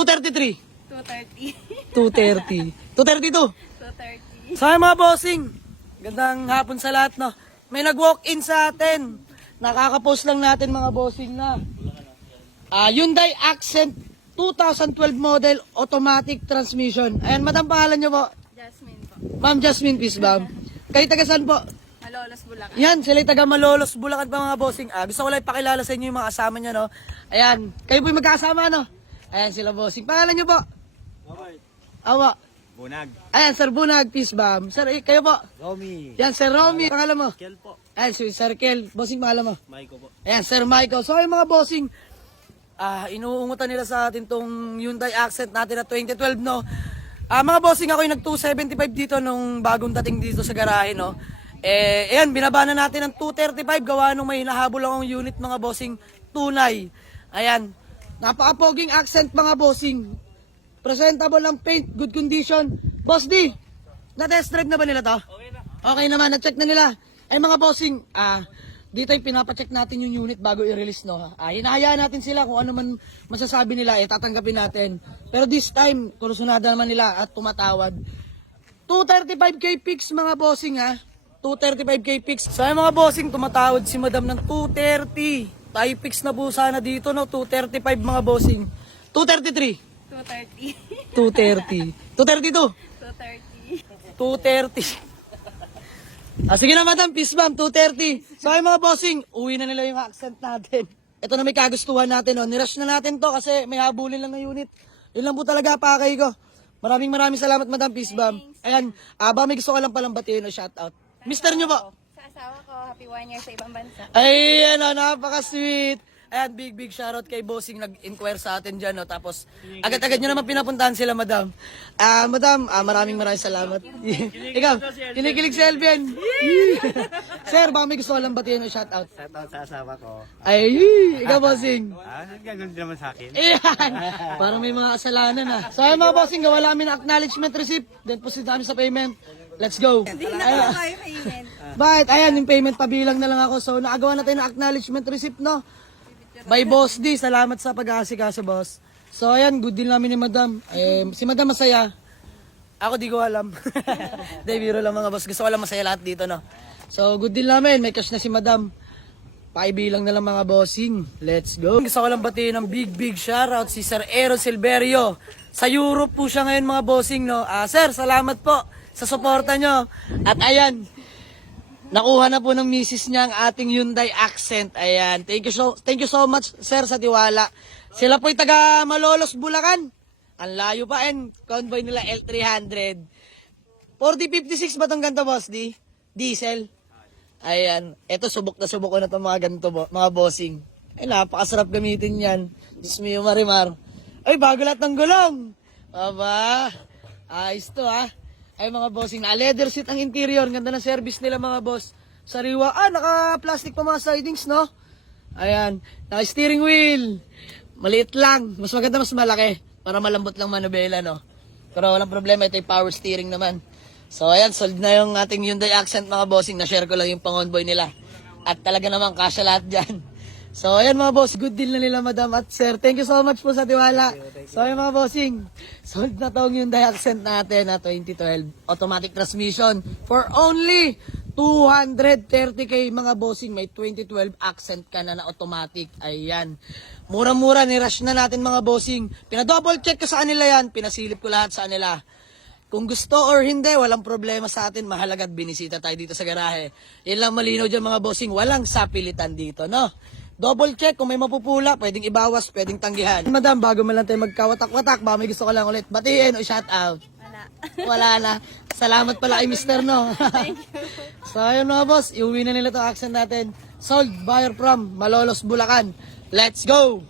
233. 230. 230. 232. 230. Sa mga bossing, gandang hapon sa lahat, no? May nag-walk-in sa atin. Nakaka-post lang natin mga bossing na. Hyundai Accent 2012 model automatic transmission. Ayan, madam, pangalan niyo po? Jasmine po. Ma'am Jasmine Pisbam. Kayo taga saan po? Malolos Bulacan. Yan, sila taga Malolos, Bulacan pa mga bossing. Gusto ko lang ipakilala sa inyo yung mga kasama niya, no? Ayan, kayo po yung magkakasama, no? Ayan sila bossing. Pangalan niyo po? Awa. Bunag. Ayan, Sir Bunag, Pisbam. Sir, kayo po? Romy. Yan, Sir Romy. Pangalan mo? Kel po. Ayan, si Sir Kel. Bossing, pangalan mo? Maiko po. Ayan, Sir Michael. So, yung mga bossing, inuungutan nila sa atin tong Hyundai Accent natin na 2012, no? Mga bossing, ako yung nag-275 dito nung bagong dating dito sa garahe, no? Ayan, binabana natin ng 235 gawa nung may hinahabol akong unit, mga bossing, tunay. Ayan, napaka-poging Accent, mga bossing. Presentable ang paint, good condition. Boss D, na-test drive na ba nila to? Okay na. Okay naman, na-check na nila. Ay mga bossing, dito ay pinapacheck natin yung unit bago i-release, no? Hinahayaan natin sila kung ano man masasabi nila, tatanggapin natin. Pero this time, kursunada naman nila at tumatawad. 235k fix mga bossing, 235k fix. So yung mga bossing, tumatawad si madam ng 230. Tayo fix na po sana dito, no? 235 mga bossing. 233. 230. 230. 232. 230. 230. Sige na madam, peace bomb, 230. So ay mga bossing, uwi na nila yung Accent natin. Ito na may kagustuhan natin, no? Nirush na natin to kasi may habulin lang na unit. Yun lang po talaga pakay ko. Maraming salamat madam, peace bomb. Ayan, may gusto ka lang palang batiin o shoutout. Mister nyo po? Sa asawa ko, happy 1 year sa ibang bansa. Ay, napaka-sweet. Ayan, big shoutout kay bossing nag-inquire sa atin dyan, no? Tapos, agad-agad nyo naman pinapuntahan sila, madam. Madam, maraming salamat. Ikaw, kinikilig si Elvin. Sir, baka may gusto ka lang batiin o shoutout. Shoutout sa asawa ko. Ay, ikaw, bossing. Gagawin din naman sa akin. Ayan, parang may mga kasalanan, So, ayun, mga bossing, gawa namin ng acknowledgement receipt. Then, proceed namin sa payment. Let's go. Hindi na po kayo payment. Bakit? Ayan, yung payment, pabilang na lang ako. So, nakagawa na tayo ng acknowledgement receipt, no? By Boss D, salamat sa pag-aasikaso, boss. So, ayan, good deal namin ni madam. Si madam masaya. Ako di ko alam. Hindi, biro lang mga boss. Gusto ko lang masaya lahat dito, no? So, good deal namin. May cash na si madam. Paibilang na lang mga bossing. Let's go. Gusto ko lang batiin ng big shoutout si Sir Aaron Silverio. Sa Europe po siya ngayon, mga bossing, no? Sir, salamat po sa suporta nyo. At ayan, nakuha na po ng misis niya ang ating Hyundai Accent. Ayan. Thank you so much, sir, sa tiwala. Sila po'y taga Malolos, Bulacan. Ang layo pa, and convoy nila L300. 4056 ba itong ganito, boss? Diesel. Ayan. Ito, subok na subok ko na itong mga ganito, mga bossing. Ay, napakasarap gamitin yan. Diyos mio, Marimar. Ay, bago lahat ng gulong. Aba, ayos to, Ay mga bossing, leather seat ang interior. Ganda ng service nila mga boss. Sariwa, naka-plastic pa mga sidings, no? Ayan, naka-steering wheel. Maliit lang. Mas maganda, mas malaki. Para malambot lang manubela, no? Pero walang problema, ito yung power steering naman. So ayan, sold na yung ating Hyundai Accent mga bossing. Na-share ko lang yung pang-onboy nila. At talaga naman, kasya lahat dyan. So ayan mga boss, good deal na nila madam at sir. Thank you so much po sa tiwala. So ayan mga bossing, sold na tong Hyundai Accent natin na 2012 automatic transmission for only 230k mga bossing. May 2012 Accent ka na automatic. Ayan, mura-mura, nirush na natin mga bossing. Pinadouble check ko sa kanila yan, pinasilip ko lahat sa kanila. Kung gusto or hindi, walang problema sa atin. Mahalaga at binisita tayo dito sa garahe. Yan lang malinaw dyan mga bossing, walang sapilitan dito, no? Double check kung may mapupula, pwedeng ibawas, pwedeng tanggihan. Madam, bago man lang tayo magkawatak-watak, baka may gusto ko lang ulit batiin o shout out. Wala na. Salamat pala kay Mr. No. Thank you. So ayun mga boss, iuwi na nila to Accent natin. Sold, buyer from Malolos, Bulacan. Let's go!